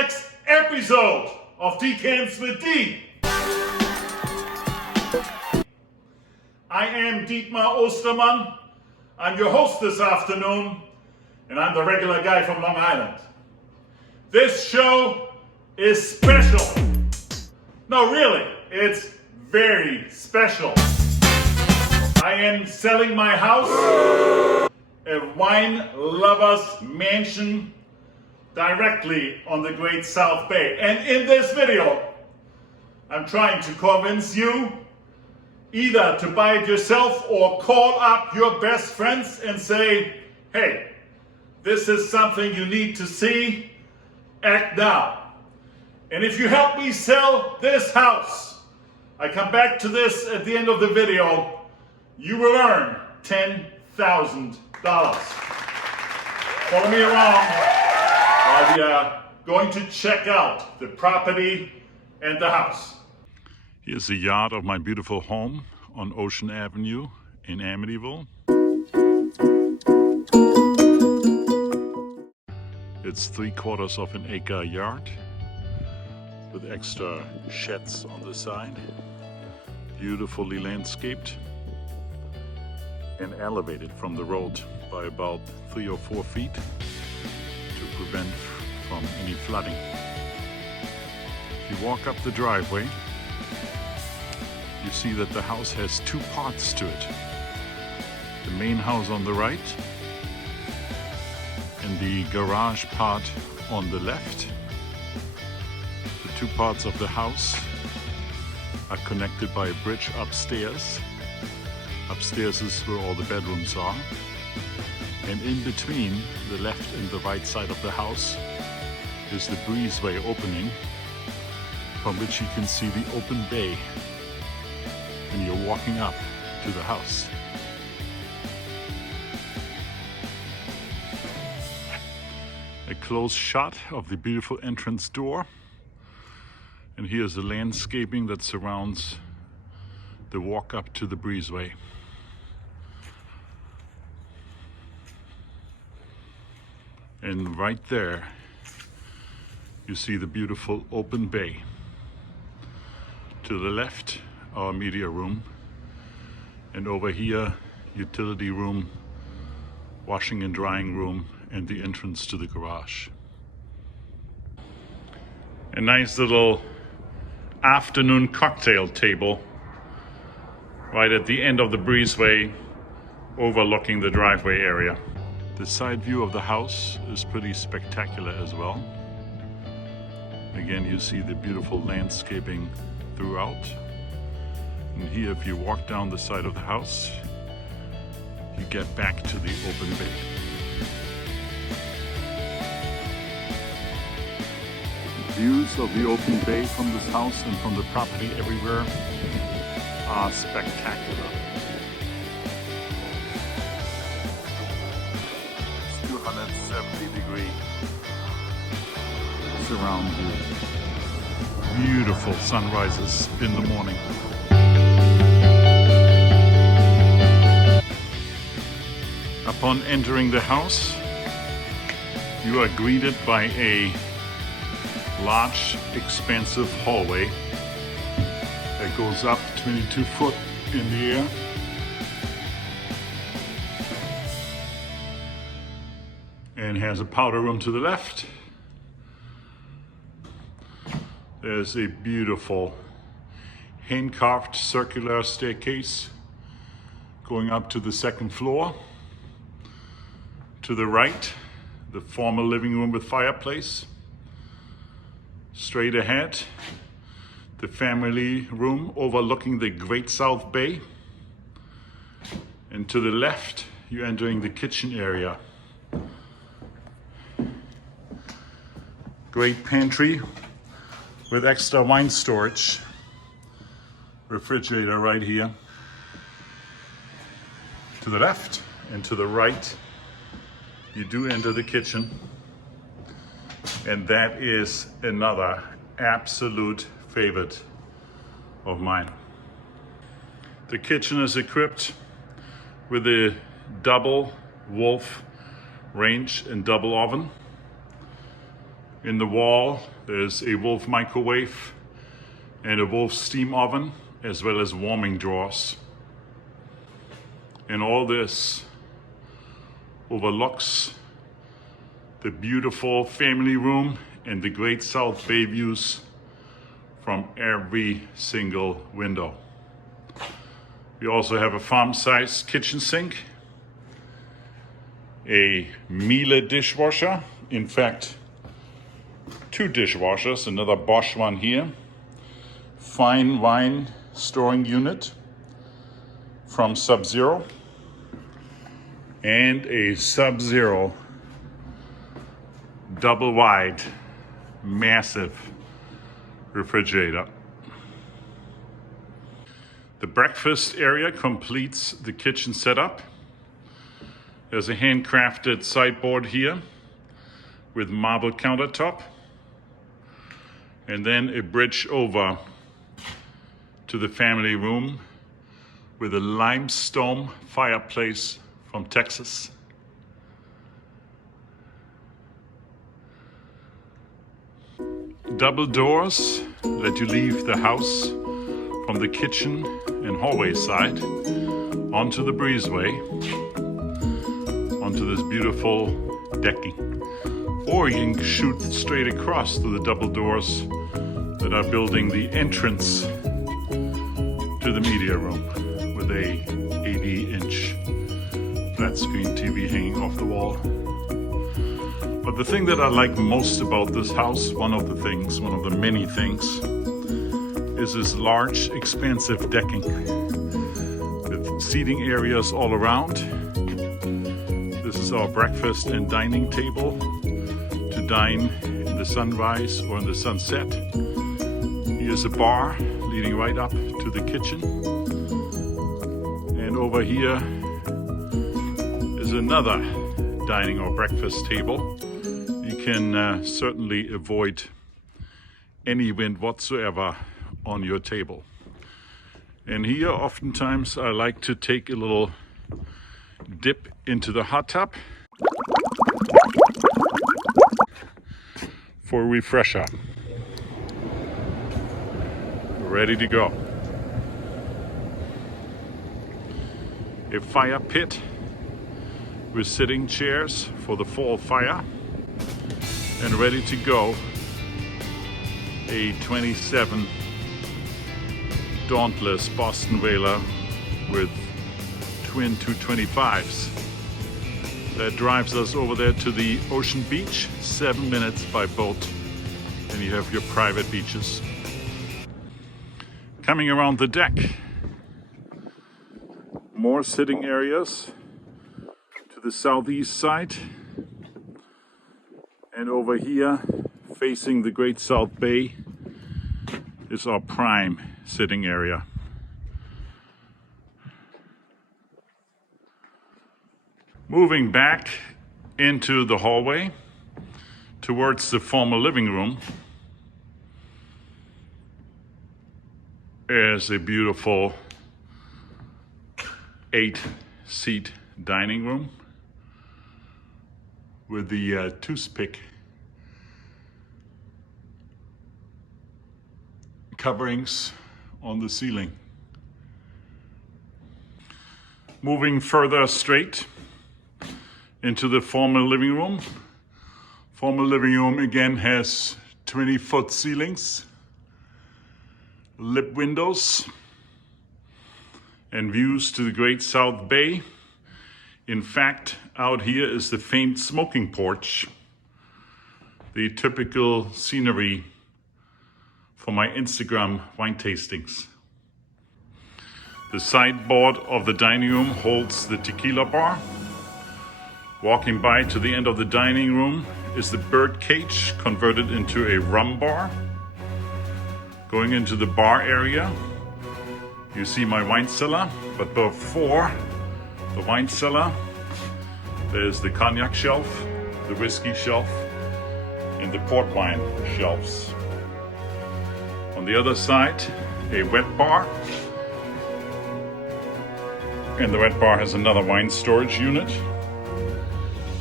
next episode of Decants with D. I am Dietmar Ostermann. I'm your host this afternoon, and I'm the regular guy from Long Island. This show is special. No, really, it's very special. I am selling my house, a wine lover's mansion, directly on the Great South Bay. And in this video, I'm trying to convince you either to buy it yourself or call up your best friends and say, hey, this is something you need to see, act now. And if you help me sell this house, I come back to this at the end of the video, you will earn $10,000. Follow me around while we are going to check out the property and the house. Here's the yard of my beautiful home on Ocean Avenue in Amityville. It's 3/4 of an acre yard with extra sheds on the side, beautifully landscaped and elevated from the road by about 3 or 4 feet to prevent from any flooding. If you walk up the driveway, you see that the house has 2 parts to it. The main house on the right and the garage part on the left. The 2 parts of the house are connected by a bridge upstairs. Upstairs is where all the bedrooms are. And in between the left and the right side of the house is the breezeway opening, from which you can see the open bay when you're walking up to the house. A close shot of the beautiful entrance door. And here's the landscaping that surrounds the walk up to the breezeway. And right there, you see the beautiful open bay. To the left, our media room, and over here, utility room, washing and drying room, and the entrance to the garage. A nice little afternoon cocktail table right at the end of the breezeway, overlooking the driveway area. The side view of the house is pretty spectacular as well. Again, you see the beautiful landscaping throughout. And here, if you walk down the side of the house, you get back to the open bay. Views of the open bay from this house and from the property everywhere are spectacular. It's 270-degree surround view. Beautiful sunrises in the morning. Upon entering the house, you are greeted by a large, expansive hallway that goes up 22 foot in the air. And has a powder room to the left. There's a beautiful hand-carved circular staircase going up to the 2nd floor. To the right, the formal living room with fireplace. Straight ahead, the family room overlooking the Great South Bay. And to the left, you're entering the kitchen area. Great pantry with extra wine storage. Refrigerator right here. To the left and to the right, you do enter the kitchen. And that is another absolute favorite of mine. The kitchen is equipped with a double Wolf range and double oven. In the wall, there's a Wolf microwave and a Wolf steam oven, as well as warming drawers. And all this overlooks the beautiful family room and the great South Bay views from every single window. We also have a farm-sized kitchen sink, a Miele dishwasher, in fact, 2 dishwashers, another Bosch one here, fine wine storing unit from Sub-Zero, and a Sub-Zero double wide massive refrigerator. The breakfast area completes the kitchen setup. There's a handcrafted sideboard here with marble countertop, and then a bridge over to the family room with a limestone fireplace from Texas. Double doors let you leave the house from the kitchen and hallway side onto the breezeway, onto this beautiful decking. Or you can shoot straight across to the double doors that are building the entrance to the media room with a 80-inch flat screen TV hanging off the wall. But the thing that I like most about this house, one of the many things, is this large, expansive decking with seating areas all around. This is our breakfast and dining table to dine in the sunrise or in the sunset. Here's a bar leading right up to the kitchen. And over here is another dining or breakfast table. You can certainly avoid any wind whatsoever on your table. And here oftentimes I like to take a little dip into the hot tub for a refresher. Ready to go. A fire pit with sitting chairs for the fall fire, and ready to go a 27 Dauntless Boston Whaler with twin 225s that drives us over there to the ocean beach, 7 minutes by boat, and you have your private beaches. Coming around the deck, more sitting areas to the southeast side, and over here facing the Great South Bay is our prime sitting area. Moving back into the hallway towards the former living room is a beautiful 8-seat dining room with the toothpick coverings on the ceiling. Moving further straight into the former living room. Former living room again has 20-foot ceilings, lip windows, and views to the Great South Bay. In fact, out here is the famed smoking porch, the typical scenery for my Instagram wine tastings. The sideboard of the dining room holds the tequila bar. Walking by to the end of the dining room is the bird cage converted into a rum bar. Going into the bar area, you see my wine cellar, but before the wine cellar, there's the cognac shelf, the whiskey shelf, and the port wine shelves. On the other side, a wet bar, and the wet bar has another wine storage unit,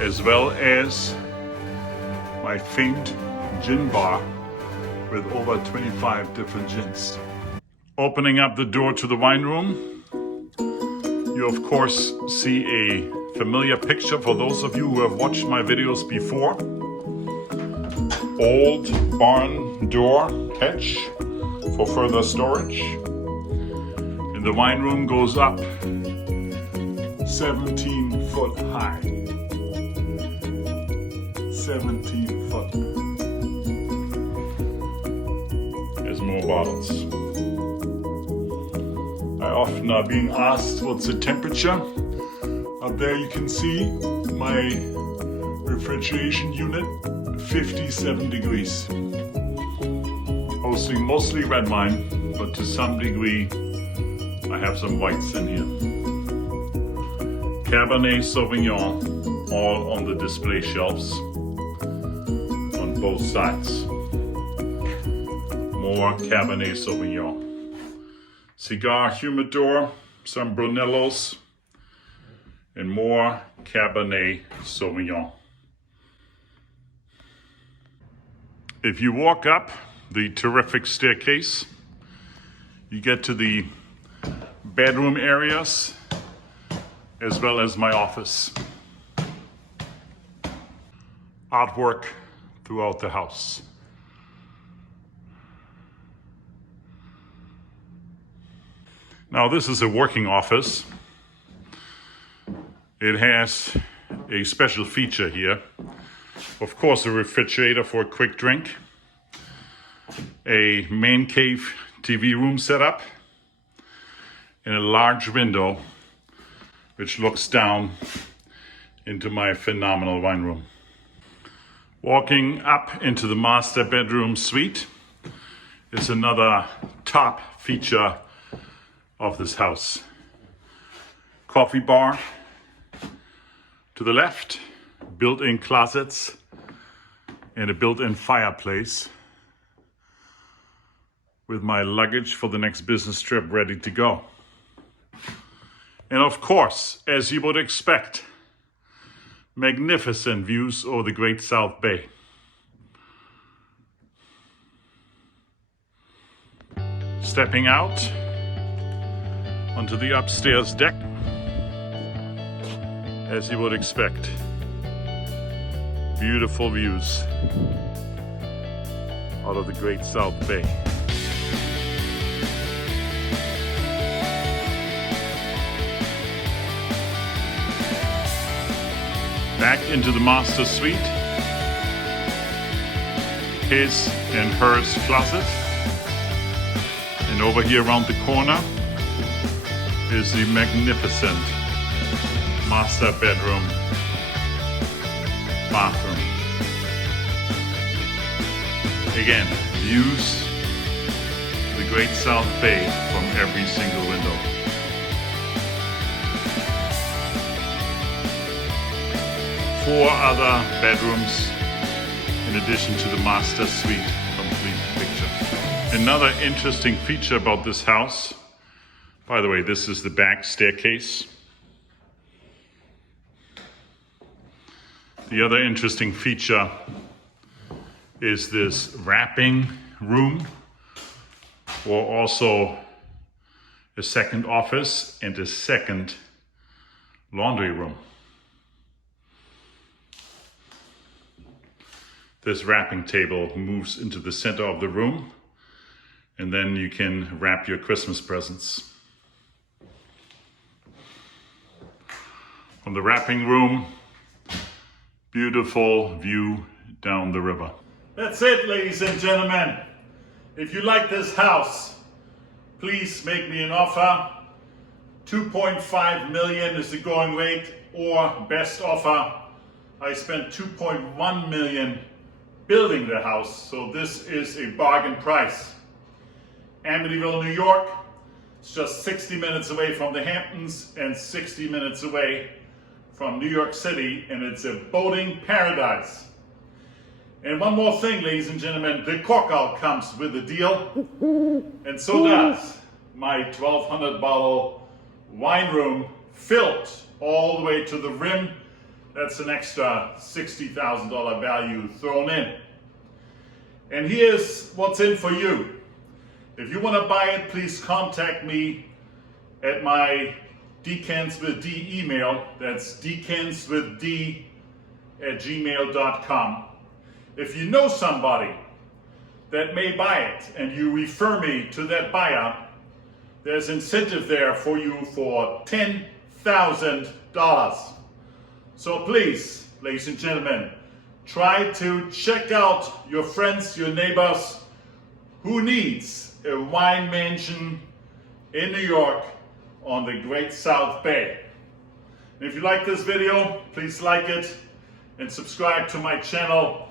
as well as my famed gin bar with over 25 different gins. Opening up the door to the wine room, you of course see a familiar picture for those of you who have watched my videos before. Old barn door hatch for further storage. And the wine room goes up 17 foot high. 17 foot. There's more bottles. I often are being asked what's the temperature. Up there you can see my refrigeration unit, 57 degrees. Hosting mostly red wine, but to some degree I have some whites in here. Cabernet Sauvignon, all on the display shelves on both sides. More Cabernet Sauvignon. Cigar humidor, some Brunellos, and more Cabernet Sauvignon. If you walk up the terrific staircase, you get to the bedroom areas as well as my office. Artwork throughout the house. Now this is a working office. It has a special feature here. Of course, a refrigerator for a quick drink. A man cave TV room setup. And a large window which looks down into my phenomenal wine room. Walking up into the master bedroom suite is another top feature of this house. Coffee bar to the left, built-in closets, and a built-in fireplace with my luggage for the next business trip ready to go. And of course, as you would expect, magnificent views over the Great South Bay. Stepping out onto the upstairs deck, as you would expect. Beautiful views out of the Great South Bay. Back into the master suite, his and hers closet, and over here around the corner is the magnificent master bedroom bathroom. Again, views of the Great South Bay from every single window. Four other bedrooms in addition to the master suite complete picture. Another interesting feature about this house, by the way, this is the back staircase. The other interesting feature is this wrapping room, or also a second office and a second laundry room. This wrapping table moves into the center of the room, and then you can wrap your Christmas presents. From the wrapping room, beautiful view down the river. That's it, ladies and gentlemen. If you like this house, please make me an offer. 2.5 million is the going rate, or best offer. I spent 2.1 million building the house, so this is a bargain price. Amityville, New York. It's just 60 minutes away from the Hamptons and 60 minutes away from New York City, and it's a boating paradise. And one more thing, ladies and gentlemen, the cork out comes with the deal, and so does my 1,200 bottle wine room, filled all the way to the rim. That's an extra $60,000 value thrown in. And here's what's in for you. If you want to buy it, please contact me at my decantswithd email. That's decantswithd@gmail.com. If you know somebody that may buy it and you refer me to that buyer, there's incentive there for you for $10,000. So please, ladies and gentlemen, try to check out your friends, your neighbors, who needs a wine mansion in New York on the Great South Bay. And if you like this video, please like it and subscribe to my channel.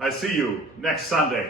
I see you next Sunday.